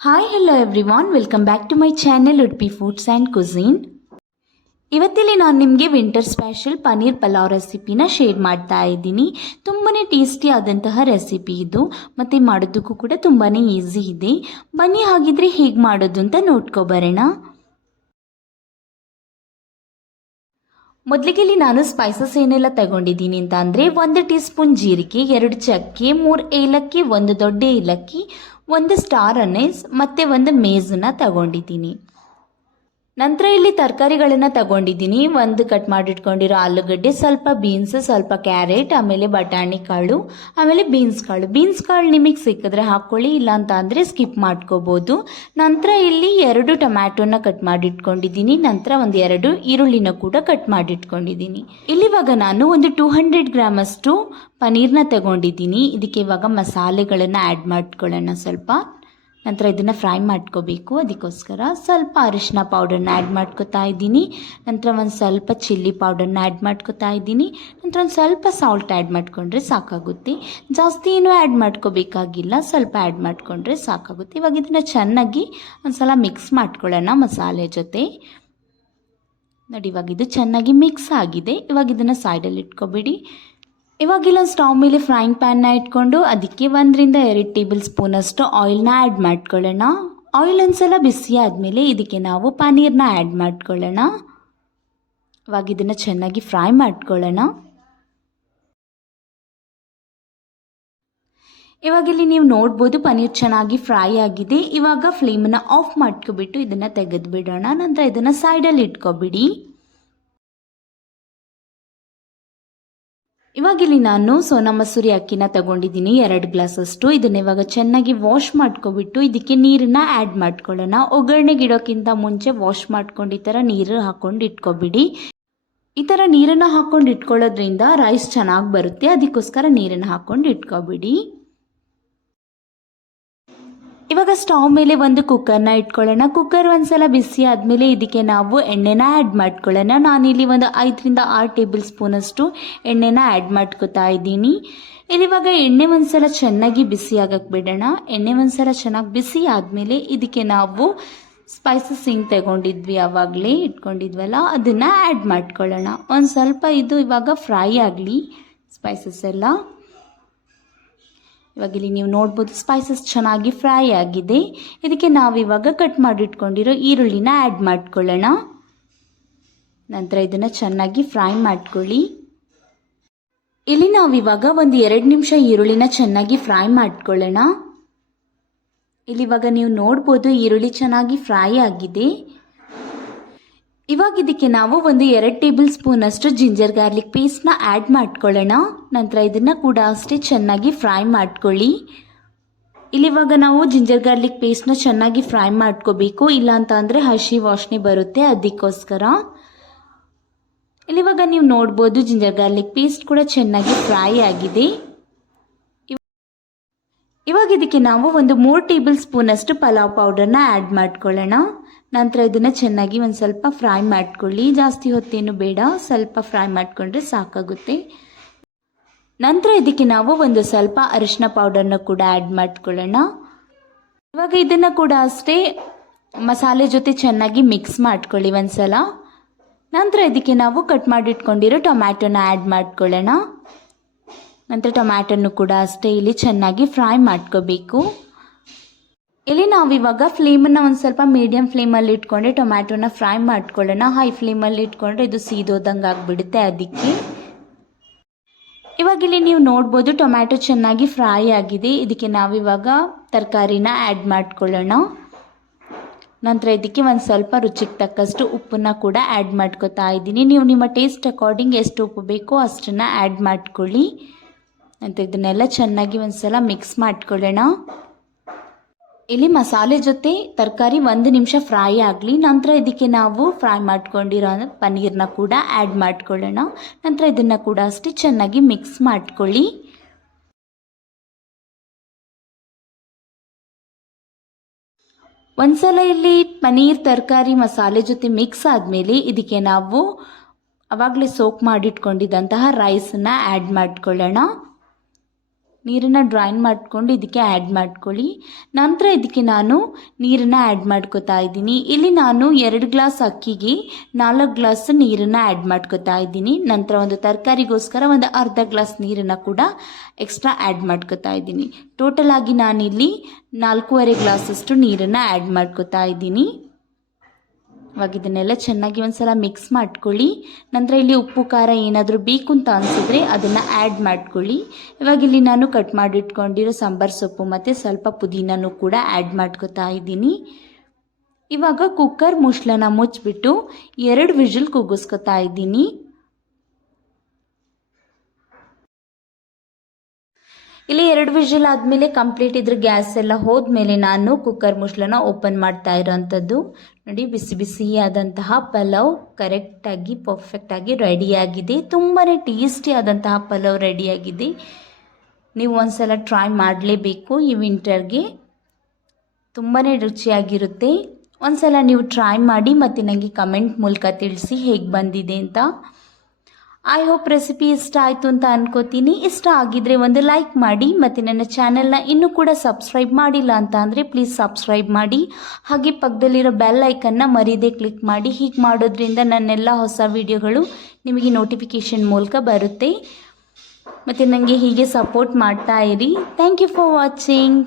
Hi hello everyone, welcome back to my channel Udupi foods and cuisine. ಇವತ್ತಿಲ್ಲಿ ನಾನು ನಿಮಗೆ winter special paneer pulao ರೆಸಿಪಿನ share ಮಾಡ್ತಾ ಇದ್ದೀನಿ. ತುಂಬಾ ಟೇಸ್ಟಿ ಆದಂತಹ ರೆಸಿಪಿ ಇದು, ಮತ್ತು ಮಾಡೋದಕ್ಕೂ ಕೂಡ ತುಂಬಾ ಈಸಿ ಇದೆ. ಬನ್ನಿ ಹಾಗಿದ್ರೆ ಹೇಗೆ ಮಾಡೋದು ಅಂತ ನೋಡ್ಕೊಬರೋಣ. ಮೊದಲಿಗೆ ಇಲ್ಲಿ ನಾನು ಸ್ಪೈಸಸ್ ಏನೆಲ್ಲ ತಗೊಂಡಿದ್ದೀನಿ ಅಂತ ಅಂದರೆ 1 ಟೀ ಸ್ಪೂನ್ ಜೀರಿಗೆ, 2 ಚಕ್ಕೆ, 3 ಏಲಕ್ಕಿ, 1 ದೊಡ್ಡ ಏಲಕ್ಕಿ, 1 ಸ್ಟಾರ್ ಅನೀಸ್ ಮತ್ತು 1 ಮೇಜನ್ನ ತಗೊಂಡಿದ್ದೀನಿ. ನಂತರ ಇಲ್ಲಿ ತರಕಾರಿಗಳನ್ನು ತಗೊಂಡಿದ್ದೀನಿ. 1 ಕಟ್ ಮಾಡಿಟ್ಕೊಂಡಿರೋ ಆಲೂಗಡ್ಡೆ, ಸ್ವಲ್ಪ ಬೀನ್ಸ್, ಸ್ವಲ್ಪ ಕ್ಯಾರೆಟ್, ಆಮೇಲೆ ಬಟಾಣಿ ಕಾಳು, ಆಮೇಲೆ ಬೀನ್ಸ್ ಕಾಳು ನಿಮಗೆ ಸಿಕ್ಕಿದ್ರೆ ಹಾಕ್ಕೊಳ್ಳಿ, ಇಲ್ಲ ಅಂತ ಅಂದರೆ ಸ್ಕಿಪ್ ಮಾಡ್ಕೋಬೋದು. ನಂತರ ಇಲ್ಲಿ 2 ಟೊಮ್ಯಾಟೋನ ಕಟ್ ಮಾಡಿಟ್ಕೊಂಡಿದ್ದೀನಿ. ನಂತರ 2 ಈರುಳ್ಳಿನ ಕೂಡ ಕಟ್ ಮಾಡಿಟ್ಕೊಂಡಿದ್ದೀನಿ. ಇಲ್ಲಿವಾಗ ನಾನು ಒಂದು 200 ಗ್ರಾಮ್ ಅಷ್ಟು ಪನೀರ್ನ ತಗೊಂಡಿದ್ದೀನಿ. ಇದಕ್ಕೆ ಇವಾಗ ಮಸಾಲೆಗಳನ್ನು ಆ್ಯಡ್ ಮಾಡ್ಕೊಳ್ಳೋಣ ಸ್ವಲ್ಪ. ನಂತರ ಇದನ್ನು ಫ್ರೈ ಮಾಡ್ಕೋಬೇಕು. ಅದಕ್ಕೋಸ್ಕರ ಸ್ವಲ್ಪ ಅರಿಶಿನ ಪೌಡರ್ನ ಆ್ಯಡ್ ಮಾಡ್ಕೋತಾ ಇದ್ದೀನಿ. ನಂತರ ಒಂದು ಸ್ವಲ್ಪ ಚಿಲ್ಲಿ ಪೌಡರ್ನ ಆ್ಯಡ್ ಮಾಡ್ಕೋತಾ ಇದ್ದೀನಿ. ನಂತರ ಒಂದು ಸ್ವಲ್ಪ ಸಾಲ್ಟ್ ಆ್ಯಡ್ ಮಾಡಿಕೊಂಡ್ರೆ ಸಾಕಾಗುತ್ತೆ. ಜಾಸ್ತಿ ಏನೂ ಆ್ಯಡ್ ಮಾಡ್ಕೋಬೇಕಾಗಿಲ್ಲ, ಸ್ವಲ್ಪ ಆ್ಯಡ್ ಮಾಡಿಕೊಂಡ್ರೆ ಸಾಕಾಗುತ್ತೆ. ಇವಾಗ ಇದನ್ನು ಚೆನ್ನಾಗಿ ಒಂದು ಸಲ ಮಿಕ್ಸ್ ಮಾಡ್ಕೊಳ್ಳೋಣ ಮಸಾಲೆ ಜೊತೆ. ನೋಡಿ, ಇವಾಗ ಇದು ಚೆನ್ನಾಗಿ ಮಿಕ್ಸ್ ಆಗಿದೆ. ಇವಾಗ ಇದನ್ನು ಸೈಡಲ್ಲಿ ಇಟ್ಕೊಬೇಡಿ. ಇವಾಗಿಲ್ಲ ಸ್ಟವ್ ಮೇಲೆ ಫ್ರೈಂಗ್ ಪ್ಯಾನ್ನ ಇಟ್ಕೊಂಡು ಅದಕ್ಕೆ 1 ರಿಂದ 2 ಟೇಬಲ್ ಸ್ಪೂನ್ ಅಷ್ಟು ಆಯಿಲ್ನ ಆ್ಯಡ್ ಮಾಡ್ಕೊಳ್ಳೋಣ. ಆಯಿಲ್ ಒಂದ್ಸಲ ಬಿಸಿ ಆದಮೇಲೆ ಇದಕ್ಕೆ ನಾವು ಪನೀರ್ನ ಆ್ಯಡ್ ಮಾಡ್ಕೊಳ್ಳೋಣ. ಇವಾಗ ಇದನ್ನು ಚೆನ್ನಾಗಿ ಫ್ರೈ ಮಾಡ್ಕೊಳ್ಳೋಣ. ಇವಾಗಿಲ್ಲಿ ನೀವು ನೋಡ್ಬೋದು ಪನೀರ್ ಚೆನ್ನಾಗಿ ಫ್ರೈ ಆಗಿದೆ. ಇವಾಗ ಫ್ಲೇಮನ್ನು ಆಫ್ ಮಾಡ್ಕೊಬಿಟ್ಟು ಇದನ್ನು ತೆಗೆದುಬಿಡೋಣ. ನಂತರ ಇದನ್ನು ಸೈಡಲ್ಲಿ ಇಟ್ಕೊಬಿಡಿ. ಇವಾಗಿಲ್ಲಿ ನಾನು ಸೋನಾ ಮಸೂರಿ ಅಕ್ಕಿನ ತಗೊಂಡಿದ್ದೀನಿ 2 ಗ್ಲಾಸ್ ಅಷ್ಟು. ಇದನ್ನ ಇವಾಗ ಚೆನ್ನಾಗಿ ವಾಶ್ ಮಾಡ್ಕೊಬಿಟ್ಟು ಇದಕ್ಕೆ ನೀರನ್ನ ಆ್ಯಡ್ ಮಾಡ್ಕೊಳ್ಳೋಣ. ಒಗ್ಗರಣೆಗೆ ಇಡೋಕ್ಕಿಂತ ಮುಂಚೆ ವಾಶ್ ಮಾಡ್ಕೊಂಡು ಈ ಥರ ನೀರು ಹಾಕೊಂಡು ಇಟ್ಕೊಬಿಡಿ. ಈ ಥರ ನೀರನ್ನು ಹಾಕೊಂಡು ಇಟ್ಕೊಳ್ಳೋದ್ರಿಂದ ರೈಸ್ ಚೆನ್ನಾಗಿ ಬರುತ್ತೆ. ಅದಕ್ಕೋಸ್ಕರ ನೀರನ್ನು ಹಾಕೊಂಡು ಇಟ್ಕೊಬಿಡಿ. ಇವಾಗ ಸ್ಟವ್ ಮೇಲೆ ಒಂದು ಕುಕ್ಕರ್ನ ಇಟ್ಕೊಳ್ಳೋಣ. ಕುಕ್ಕರ್ ಒಂದ್ಸಲ ಬಿಸಿ ಆದಮೇಲೆ ಇದಕ್ಕೆ ನಾವು ಎಣ್ಣೆನ ಆ್ಯಡ್ ಮಾಡ್ಕೊಳ್ಳೋಣ. ನಾನಿಲ್ಲಿ ಒಂದು 5 ರಿಂದ 6 ಟೇಬಲ್ ಸ್ಪೂನ್ ಅಷ್ಟು ಎಣ್ಣೆನ ಆ್ಯಡ್ ಮಾಡ್ಕೊತಾ ಇದ್ದೀನಿ. ಇಲ್ಲಿವಾಗ ಎಣ್ಣೆ ಒಂದ್ಸಲ ಚೆನ್ನಾಗಿ ಬಿಸಿ ಆಗಕ್ಕೆ ಬಿಡೋಣ. ಎಣ್ಣೆ ಒಂದ್ಸಲ ಚೆನ್ನಾಗಿ ಬಿಸಿ ಆದಮೇಲೆ ಇದಕ್ಕೆ ನಾವು ಸ್ಪೈಸಸ್ ಹಿಂಗೆ ತಗೊಂಡಿದ್ವಿ, ಆವಾಗಲೇ ಇಟ್ಕೊಂಡಿದ್ವಲ್ಲ, ಅದನ್ನು ಆ್ಯಡ್ ಮಾಡ್ಕೊಳ್ಳೋಣ. ಒಂದು ಸ್ವಲ್ಪ ಇದು ಇವಾಗ ಫ್ರೈ ಆಗಲಿ ಸ್ಪೈಸಸ್ ಎಲ್ಲ. ಇವಾಗ ಇಲ್ಲಿ ನೀವು ನೋಡ್ಬೋದು ಸ್ಪೈಸಸ್ ಚೆನ್ನಾಗಿ ಫ್ರೈ ಆಗಿದೆ. ಇದಕ್ಕೆ ನಾವಿವಾಗ ಕಟ್ ಮಾಡಿಟ್ಕೊಂಡಿರೋ ಈರುಳ್ಳಿನ ಆ್ಯಡ್ ಮಾಡ್ಕೊಳ್ಳೋಣ. ನಂತರ ಇದನ್ನು ಚೆನ್ನಾಗಿ ಫ್ರೈ ಮಾಡ್ಕೊಳ್ಳಿ. ಇಲ್ಲಿ ನಾವಿವಾಗ ಒಂದು 2 ನಿಮಿಷ ಈರುಳ್ಳಿನ ಚೆನ್ನಾಗಿ ಫ್ರೈ ಮಾಡ್ಕೊಳ್ಳೋಣ. ಇಲ್ಲಿವಾಗ ನೀವು ನೋಡ್ಬೋದು ಈರುಳ್ಳಿ ಚೆನ್ನಾಗಿ ಫ್ರೈ ಆಗಿದೆ. ಇವಾಗ ಇದಕ್ಕೆ ನಾವು ಒಂದು 2 ಟೇಬಲ್ ಸ್ಪೂನ್ ಅಷ್ಟು ಜಿಂಜರ್ ಗಾರ್ಲಿಕ್ ಪೇಸ್ಟ್ನ ಆ್ಯಡ್ ಮಾಡ್ಕೊಳ್ಳೋಣ. ನಂತರ ಇದನ್ನು ಕೂಡ ಅಷ್ಟೇ ಚೆನ್ನಾಗಿ ಫ್ರೈ ಮಾಡ್ಕೊಳ್ಳಿ. ಇಲ್ಲಿವಾಗ ನಾವು ಜಿಂಜರ್ ಗಾರ್ಲಿಕ್ ಪೇಸ್ಟ್ನ ಚೆನ್ನಾಗಿ ಫ್ರೈ ಮಾಡ್ಕೋಬೇಕು, ಇಲ್ಲ ಅಂತ ಅಂದರೆ ಹಸಿ ವಾಸನೆ ಬರುತ್ತೆ. ಅದಕ್ಕೋಸ್ಕರ ಇಲ್ಲಿವಾಗ ನೀವು ನೋಡ್ಬೋದು ಜಿಂಜರ್ ಗಾರ್ಲಿಕ್ ಪೇಸ್ಟ್ ಕೂಡ ಚೆನ್ನಾಗಿ ಫ್ರೈ ಆಗಿದೆ. ಇವಾಗ ಇದಕ್ಕೆ ನಾವು ಒಂದು 3 ಟೇಬಲ್ ಸ್ಪೂನ್ ಅಷ್ಟು ಪಲಾವ್ ಪೌಡರ್ನ ಆ್ಯಡ್ ಮಾಡ್ಕೊಳ್ಳೋಣ. ನಂತರ ಇದನ್ನು ಚೆನ್ನಾಗಿ ಒಂದು ಸ್ವಲ್ಪ ಫ್ರೈ ಮಾಡ್ಕೊಳ್ಳಿ. ಜಾಸ್ತಿ ಹೊತ್ತೇನು ಬೇಡ, ಸ್ವಲ್ಪ ಫ್ರೈ ಮಾಡಿಕೊಂಡ್ರೆ ಸಾಕಾಗುತ್ತೆ. ನಂತರ ಇದಕ್ಕೆ ನಾವು ಒಂದು ಸ್ವಲ್ಪ ಅರಿಶಿನ ಪೌಡರ್ನ ಕೂಡ ಆ್ಯಡ್ ಮಾಡ್ಕೊಳ್ಳೋಣ. ಇವಾಗ ಇದನ್ನು ಕೂಡ ಅಷ್ಟೇ ಮಸಾಲೆ ಜೊತೆ ಚೆನ್ನಾಗಿ ಮಿಕ್ಸ್ ಮಾಡ್ಕೊಳ್ಳಿ ಒಂದ್ಸಲ. ನಂತರ ಇದಕ್ಕೆ ನಾವು ಕಟ್ ಮಾಡಿಟ್ಕೊಂಡಿರೋ ಟೊಮ್ಯಾಟೊನ ಆ್ಯಡ್ ಮಾಡ್ಕೊಳ್ಳೋಣ. ನಂತರ ಟೊಮ್ಯಾಟೊನ್ನು ಕೂಡ ಅಷ್ಟೇ ಇಲ್ಲಿ ಚೆನ್ನಾಗಿ ಫ್ರೈ ಮಾಡ್ಕೋಬೇಕು. ಇಲ್ಲಿ ನಾವಿವಾಗ ಫ್ಲೇಮನ್ನು ಒಂದು ಸ್ವಲ್ಪ ಮೀಡಿಯಂ ಫ್ಲೇಮಲ್ಲಿ ಇಟ್ಕೊಂಡೆ ಟೊಮ್ಯಾಟೊನ ಫ್ರೈ ಮಾಡ್ಕೊಳ್ಳೋಣ. ಹೈ ಫ್ಲೇಮಲ್ಲಿ ಇಟ್ಕೊಂಡ್ರೆ ಇದು ಸೀದೋದಂಗೆ ಆಗಿಬಿಡುತ್ತೆ. ಅದಕ್ಕೆ ಇವಾಗ ಇಲ್ಲಿ ನೀವು ನೋಡ್ಬೋದು ಟೊಮ್ಯಾಟೊ ಚೆನ್ನಾಗಿ ಫ್ರೈ ಆಗಿದೆ. ಇದಕ್ಕೆ ನಾವಿವಾಗ ತರಕಾರಿನ ಆ್ಯಡ್ ಮಾಡ್ಕೊಳ್ಳೋಣ. ನಂತರ ಇದಕ್ಕೆ ಒಂದು ಸ್ವಲ್ಪ ರುಚಿಗೆ ತಕ್ಕಷ್ಟು ಉಪ್ಪನ್ನ ಕೂಡ ಆ್ಯಡ್ ಮಾಡ್ಕೊತಾ ಇದ್ದೀನಿ. ನೀವು ನಿಮ್ಮ ಟೇಸ್ಟ್ ಅಕಾರ್ಡಿಂಗ್ ಎಷ್ಟು ಉಪ್ಪು ಬೇಕೋ ಅಷ್ಟನ್ನು ಆ್ಯಡ್ ಮಾಡ್ಕೊಳ್ಳಿ. ನಂತರ ಇದನ್ನೆಲ್ಲ ಚೆನ್ನಾಗಿ ಒಂದು ಸಲ ಮಿಕ್ಸ್ ಮಾಡ್ಕೊಳ್ಳೋಣ. ಇಲ್ಲಿ ಮಸಾಲೆ ಜೊತೆ ತರಕಾರಿ 1 ನಿಮಿಷ ಫ್ರೈ ಆಗಲಿ. ನಂತರ ಇದಕ್ಕೆ ನಾವು ಫ್ರೈ ಮಾಡ್ಕೊಂಡಿರೋ ಪನೀರ್ನ ಕೂಡ ಆ್ಯಡ್ ಮಾಡ್ಕೊಳ್ಳೋಣ. ನಂತರ ಇದನ್ನು ಕೂಡ ಅಷ್ಟೇ ಚೆನ್ನಾಗಿ ಮಿಕ್ಸ್ ಮಾಡ್ಕೊಳ್ಳಿ. ಒಂದ್ಸಲ ಇಲ್ಲಿ ಪನೀರ್ ತರಕಾರಿ ಮಸಾಲೆ ಜೊತೆ ಮಿಕ್ಸ್ ಆದಮೇಲೆ ಇದಕ್ಕೆ ನಾವು ಆವಾಗಲೇ ಸೋಕ್ ಮಾಡಿಟ್ಕೊಂಡಿದ್ದಂತಹ ರೈಸನ್ನ ಆ್ಯಡ್ ಮಾಡ್ಕೊಳ್ಳೋಣ. ನೀರನ್ನು ಡ್ರೈನ್ ಮಾಡಿಕೊಂಡು ಇದಕ್ಕೆ ಆ್ಯಡ್ ಮಾಡ್ಕೊಳ್ಳಿ. ನಂತರ ಇದಕ್ಕೆ ನಾನು ನೀರನ್ನು ಆ್ಯಡ್ ಮಾಡ್ಕೋತಾ ಇದ್ದೀನಿ. ಇಲ್ಲಿ ನಾನು 2 ಗ್ಲಾಸ್ ಅಕ್ಕಿಗೆ 4 ಗ್ಲಾಸ್ ನೀರನ್ನು ಆ್ಯಡ್ ಮಾಡ್ಕೋತಾ ಇದ್ದೀನಿ. ನಂತರ ಒಂದು ತರಕಾರಿಗೋಸ್ಕರ ಒಂದು ಅರ್ಧ ಗ್ಲಾಸ್ ನೀರನ್ನು ಕೂಡ ಎಕ್ಸ್ಟ್ರಾ ಆ್ಯಡ್ ಮಾಡ್ಕೋತಾ ಇದ್ದೀನಿ. ಟೋಟಲ್ ಆಗಿ ನಾನಿಲ್ಲಿ 4.5 ಗ್ಲಾಸಷ್ಟು ನೀರನ್ನು ಆ್ಯಡ್ ಮಾಡ್ಕೋತಾ ಇದ್ದೀನಿ. ಇವಾಗ ಇದನ್ನೆಲ್ಲ ಚೆನ್ನಾಗಿ ಒಂದ್ಸಲ ಮಿಕ್ಸ್ ಮಾಡ್ಕೊಳ್ಳಿ. ನಂತರ ಇಲ್ಲಿ ಉಪ್ಪು ಖಾರ ಏನಾದರೂ ಬೇಕು ಅಂತ ಅನಿಸಿದ್ರೆ ಅದನ್ನು ಆ್ಯಡ್ ಮಾಡ್ಕೊಳ್ಳಿ. ಇವಾಗ ಇಲ್ಲಿ ನಾನು ಕಟ್ ಮಾಡಿಟ್ಕೊಂಡಿರೋ ಸಾಂಬಾರು ಸೊಪ್ಪು ಮತ್ತು ಸ್ವಲ್ಪ ಪುದೀನೂ ಕೂಡ ಆ್ಯಡ್ ಮಾಡ್ಕೋತಾ ಇದ್ದೀನಿ. ಇವಾಗ ಕುಕ್ಕರ್ ಮುಚ್ಚಳನ ಮುಚ್ಚಿಬಿಟ್ಟು 2 ವಿಷಲ್ ಕೂಗಿಸ್ಕೊತಾ ಇದ್ದೀನಿ. ಇಲ್ಲಿ 2 ವಿಷಲ್ ಆದಮೇಲೆ ಕಂಪ್ಲೀಟ್ ಇದ್ರ ಗ್ಯಾಸ್ ಎಲ್ಲ ಹೋದ್ಮೇಲೆ ನಾನು ಕುಕ್ಕರ್ ಮುಚ್ಚಳನ ಓಪನ್ ಮಾಡ್ತಾ ಇರೋವಂಥದ್ದು. ನೋಡಿ, ಬಿಸಿ ಬಿಸಿಯಾದಂತಹ ಪಲಾವ್ ಕರೆಕ್ಟಾಗಿ ಪರ್ಫೆಕ್ಟಾಗಿ ರೆಡಿಯಾಗಿದೆ. ತುಂಬಾ ಟೇಸ್ಟಿ ಆದಂತಹ ಪಲಾವ್ ರೆಡಿಯಾಗಿದೆ. ನೀವು ಒಂದ್ಸಲ ಟ್ರೈ ಮಾಡಲೇಬೇಕು. ಈ ವಿಂಟರ್ಗೆ ತುಂಬಾ ರುಚಿಯಾಗಿರುತ್ತೆ. ಒಂದ್ಸಲ ನೀವು ಟ್ರೈ ಮಾಡಿ ಮತ್ತು ನನಗೆ ಕಮೆಂಟ್ ಮೂಲಕ ತಿಳಿಸಿ ಹೇಗೆ ಬಂದಿದೆ ಅಂತ. ಐ ಹೋಪ್ ರೆಸಿಪಿ ಇಷ್ಟ ಆಯಿತು ಅಂತ ಅನ್ಕೋತೀನಿ. ಇಷ್ಟ ಆಗಿದ್ರೆ ಒಂದು ಲೈಕ್ ಮಾಡಿ ಮತ್ತು ನನ್ನ ಚಾನೆಲ್ನ ಇನ್ನೂ ಕೂಡ ಸಬ್ಸ್ಕ್ರೈಬ್ ಮಾಡಿಲ್ಲ ಅಂತ ಅಂದರೆ ಪ್ಲೀಸ್ ಸಬ್ಸ್ಕ್ರೈಬ್ ಮಾಡಿ. ಹಾಗೆ ಪಕ್ಕದಲ್ಲಿರೋ ಬೆಲ್ ಐಕನ್ನ ಮರೀದೆ ಕ್ಲಿಕ್ ಮಾಡಿ. ಹೀಗೆ ಮಾಡೋದ್ರಿಂದ ನನ್ನೆಲ್ಲ ಹೊಸ ವಿಡಿಯೋಗಳು ನಿಮಗೆ ನೋಟಿಫಿಕೇಷನ್ ಮೂಲಕ ಬರುತ್ತೆ. ಮತ್ತು ನನಗೆ ಹೀಗೆ ಸಪೋರ್ಟ್ ಮಾಡ್ತಾ ಇರಿ. Thank you for watching.